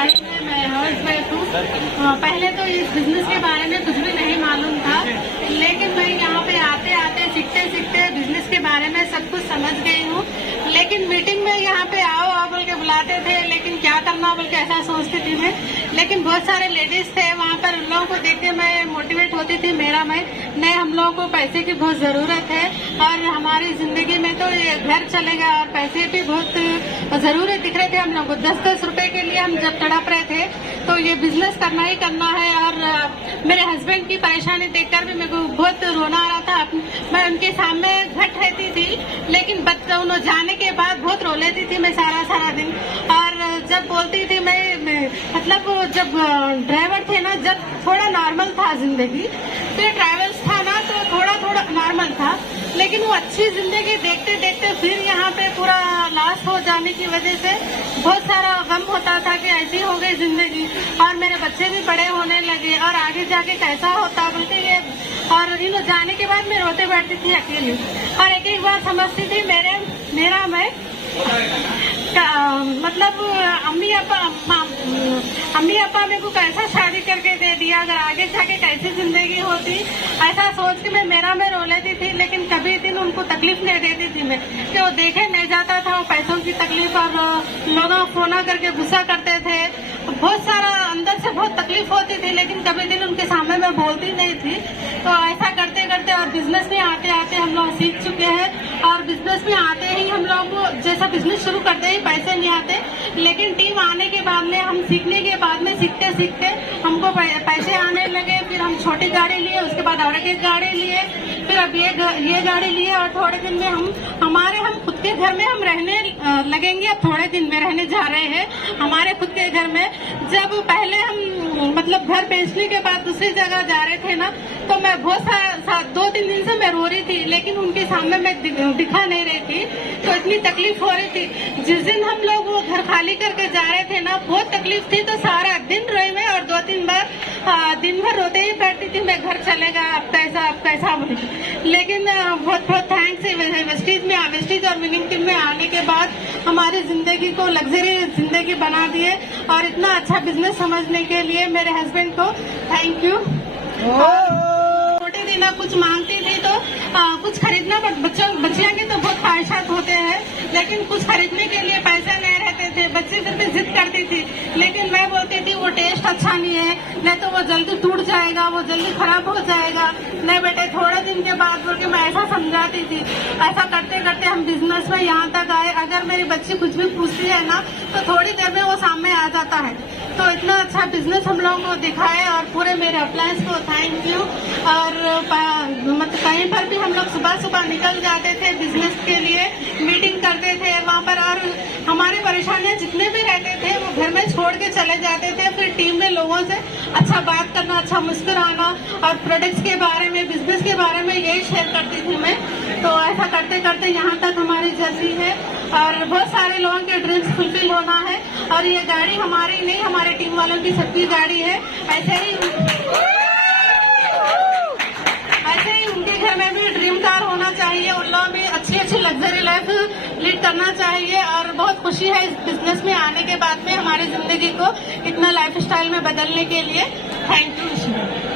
गाड़ी में मैं हाउस वाइफ हूँ। पहले तो इस बिजनेस के बारे में कुछ भी नहीं मालूम था, लेकिन मैं यहाँ पे आते आते सीखते सीखते बिजनेस के बारे में सब कुछ समझ गई हूँ। लेकिन मीटिंग में यहाँ पे आओ बोल के बुलाते थे, लेकिन क्या करना बोल के ऐसा सोचती थी मैं। लेकिन बहुत सारे लेडीज थे वहाँ पर, उन लोगों को देख के मैं मोटिवेट होती थी। नहीं, हम लोगों को पैसे की बहुत जरूरत है और हमारी जिंदगी में तो ये घर चलेगा और पैसे भी बहुत जरूरी दिख रहे थे हम लोग को। 10-10 रुपए के लिए हम जब तड़प रहे थे, तो ये बिजनेस करना ही करना है। और मेरे हस्बैंड की परेशानी देखकर भी मेरे को बहुत रोना आ रहा था। मैं उनके सामने घट रहती थी, लेकिन उन्होंने जाने के बाद बहुत रो लेती थी मैं सारा दिन। और जब बोलती थी मैं मतलब जब ड्राइवर थे ना, जब थोड़ा नॉर्मल था जिंदगी, फिर ट्रैवल्स था ना तो थोड़ा नॉर्मल था, लेकिन वो अच्छी जिंदगी देखते देखते फिर यहाँ पे पूरा लॉस हो जाने की वजह से बहुत सारा गम होता था कि ऐसी हो गई जिंदगी। और मेरे बच्चे भी बड़े होने लगे और आगे जाके कैसा होता बोलते ये। और इन जाने के बाद मैं रोते बैठती थी अकेली, और एक बार समझती थी मेरा मैं मतलब अम्मी अप्पा मेरे को कैसा शादी करके दे दिया, अगर आगे जाके कैसी जिंदगी होती, ऐसा सोच के मैं रो लेती थी। लेकिन कभी दिन उनको तकलीफ नहीं देती थी मैं, कि वो देखे नहीं जाता था वो पैसों की तकलीफ, और लोगों फोन करके गुस्सा करते थे। बहुत सारा अंदर से बहुत तकलीफ होती थी, लेकिन कभी दिन उनके सामने मैं बोलती नहीं थी। तो ऐसा करते करते और बिजनेस में आते आते हम लोग सीख चुके हैं। और बिजनेस में आते ही हम लोग को जैसा बिजनेस शुरू करते ही पैसे नहीं आते, लेकिन टीम आने के बाद में हम सीखने के बाद में सीखते सीखते हमको पैसे आने लगे। फिर हम छोटी गाड़ी लिए, उसके बाद और एक गाड़ी लिए, फिर अब ये गाड़ी लिए, और थोड़े दिन में हम खुद के घर में हम रहने लगेंगे। अब थोड़े दिन में रहने जा रहे हैं हमारे खुद के घर में। जब पहले हम मतलब घर बेचने के बाद दूसरी जगह जा रहे थे ना, तो मैं बहुत सारा 2-3 दिन से मैं रो रही थी, लेकिन उनके सामने मैं दिखा नहीं रही थी, तो इतनी तकलीफ हो रही थी। जिस दिन हम लोग वो घर खाली करके जा रहे थे ना, बहुत तकलीफ थी, तो सारा दिन रोई मैं, और 2-3 बार दिन भर रोते ही बैठती थी मैं, घर चलेगा अब कैसा बोली। लेकिन बहुत थैंक्स वेस्टीज और विनिंग टीम में आने के बाद हमारी जिंदगी को लग्जरी जिंदगी बना दिए, और इतना अच्छा बिजनेस समझने के लिए मेरे हस्बैंड को थैंक यू। छोटी थी ना, कुछ मांगती थी तो कुछ खरीदना, बच्चियों की तो बहुत ख्वाहिशात होते हैं, लेकिन कुछ खरीदने के लिए पैसे नहीं रहते थे। बच्चे फिर भी जिद करती थी, लेकिन मैं बोलती थी वो टेस्ट अच्छा नहीं है, नहीं तो वो जल्दी टूट जाएगा, वो जल्दी खराब हो जाएगा। नहीं बेटे, थोड़े दिन के बाद बोल के मैं ऐसा समझाती थी। ऐसा करते करते हम बिजनेस में यहाँ तक आए। अगर मेरी बच्ची कुछ भी पूछती है ना, तो थोड़ी देर में वो सामने आ जाता है। तो इतना अच्छा बिजनेस हम लोगों को दिखाए, और पूरे मेरे अप्लायंस को थैंक यू। और मतलब कहीं पर भी हम लोग सुबह निकल जाते थे बिजनेस के लिए, मीटिंग करते थे वहाँ पर, और हमारी परेशानियां जितने भी रहते थे वो घर में छोड़ के चले जाते थे। फिर टीम में लोगों से अच्छा बात करना, अच्छा मुस्कुराना, और प्रोडक्ट्स के बारे में, बिजनेस के बारे में यही शेयर करती थी मैं। तो ऐसा करते करते यहाँ तक हमारी जर्नी है, और बहुत सारे लोगों के ड्रीम्स फुलफिल होना है। और ये गाड़ी हमारी नहीं, हमारे टीम वालों की सबकी गाड़ी है। ऐसे ही उनके घर में भी ड्रीम कार होना चाहिए, उन लोगों में अच्छी लग्जरी लाइफ लीड करना चाहिए। और बहुत खुशी है इस बिजनेस में आने के बाद में हमारी जिंदगी को इतना लाइफ स्टाइल में बदलने के लिए। Thank you.